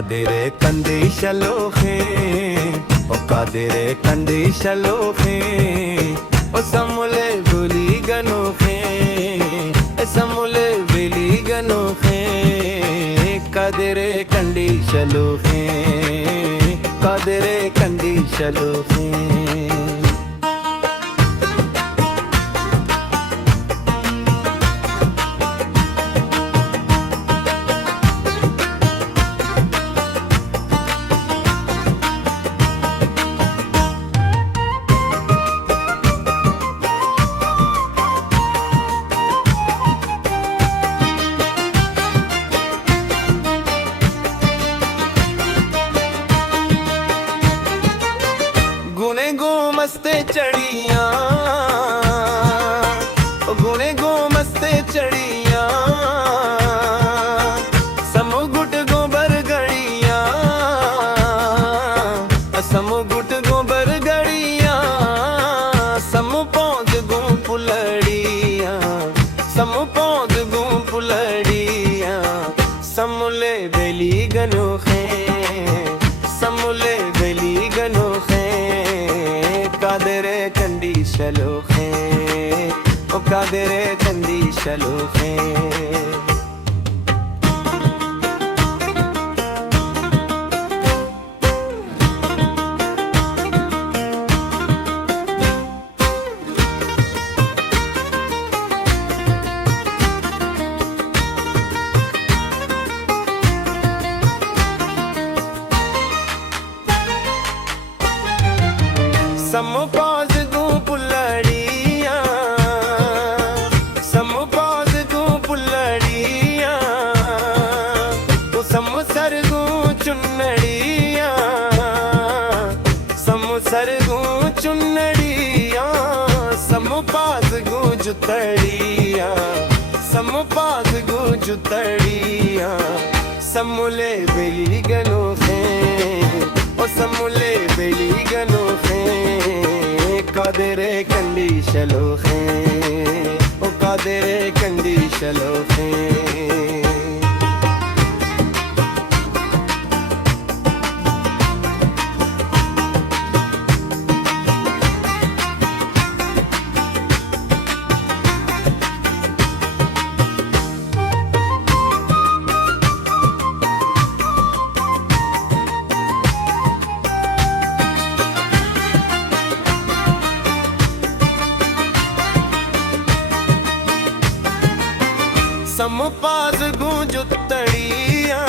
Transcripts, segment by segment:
कादेरे कंदी शलोखे ओ कादेरे कंदी शलोखे ओ समुले बुली गनोखे समुले बिली गनोखे कादेरे कंदी शलोखे कादेरे कंदी शलोखे गुने गो मस्ते चढ़िया गुने गो मस्ते चढ़िया समु गुट गोबर गड़िया समु गुट गोबर गड़िया समु पौध गो पुलड़िया समु पौध गो पुलड़िया समुले बेली गनोखे समुले बेली गनोखे कादेरे कंदी शलोखे ओ कादेरे कंदी शलोखे समु पाज गू पुलड़िया समु पाज गू पुलड़िया तो समु सरगू चुन्नड़िया समु सरगू चुन्नड़िया समु पाज गू जुतड़िया समु पाज गू जुतड़िया समुले बेली गनोखे ओ समुले बेली गनोखे कादेरे कंदी शलोखे ओ कादेरे कंदी शलोखे समुपाज गूंजुतड़िया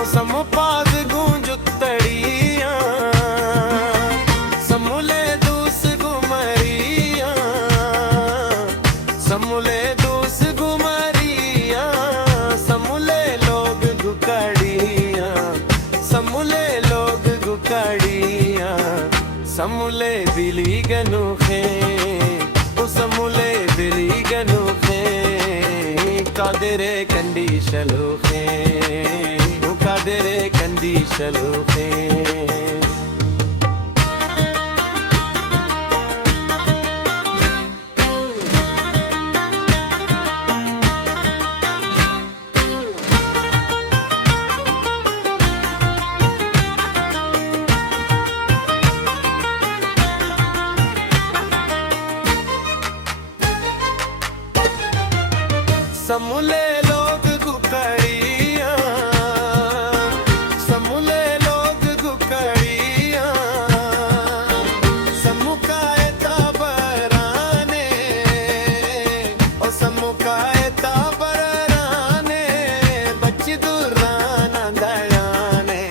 ओ समुपाज गूंजुतड़िया समुले दूस गुमरिया समुले दूस गुमरिया समुले लोग गुकड़िया समुले लोग गुकड़िया समुले बिली गनोखे ओ समुले बिली गनोखे कादेरे कंदी शलोखे ओ कादेरे कंदी शलोखे समुले लोग गुकड़िया समुले लोग गुकड़िया समुकाए ताबराने ओ समुकाए ताबराने बच्ची दुराना दयाने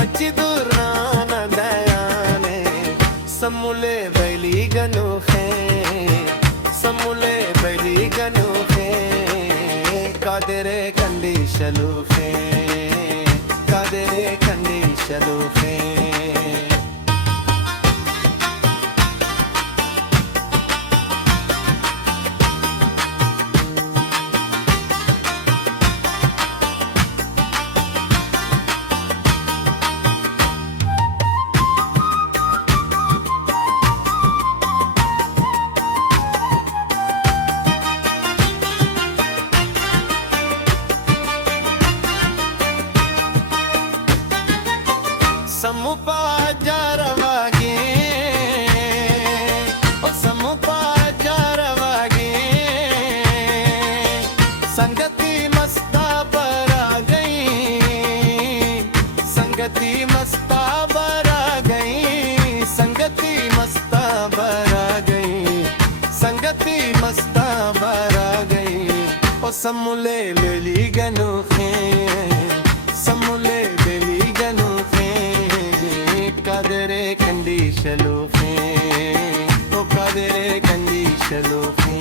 बच्ची दुराना दयाने समुले बैली गनोखे समुले बैली गनोखे कादेरे कंदी शलोखे कादेरे कंदी शलोखे ಸಮುಪಾಯ ರವಾಗಿ ಸಂಗತಿ ಮಸ್ತಾ ಬರ ಗೈ ಸಂಗತಿ ಮಸ್ತಾ ಬರ ಗೈ ಸಂಗತಿ ಮಸ್ತಾ ಬರ ಗೈ ಸಂಗತಿ ಮಸ್ತಾ ಬರ ಗೈ o samule leli ganu khe samule leli ganu khe kadere kandi shalu khe o kadere kandi shalu khe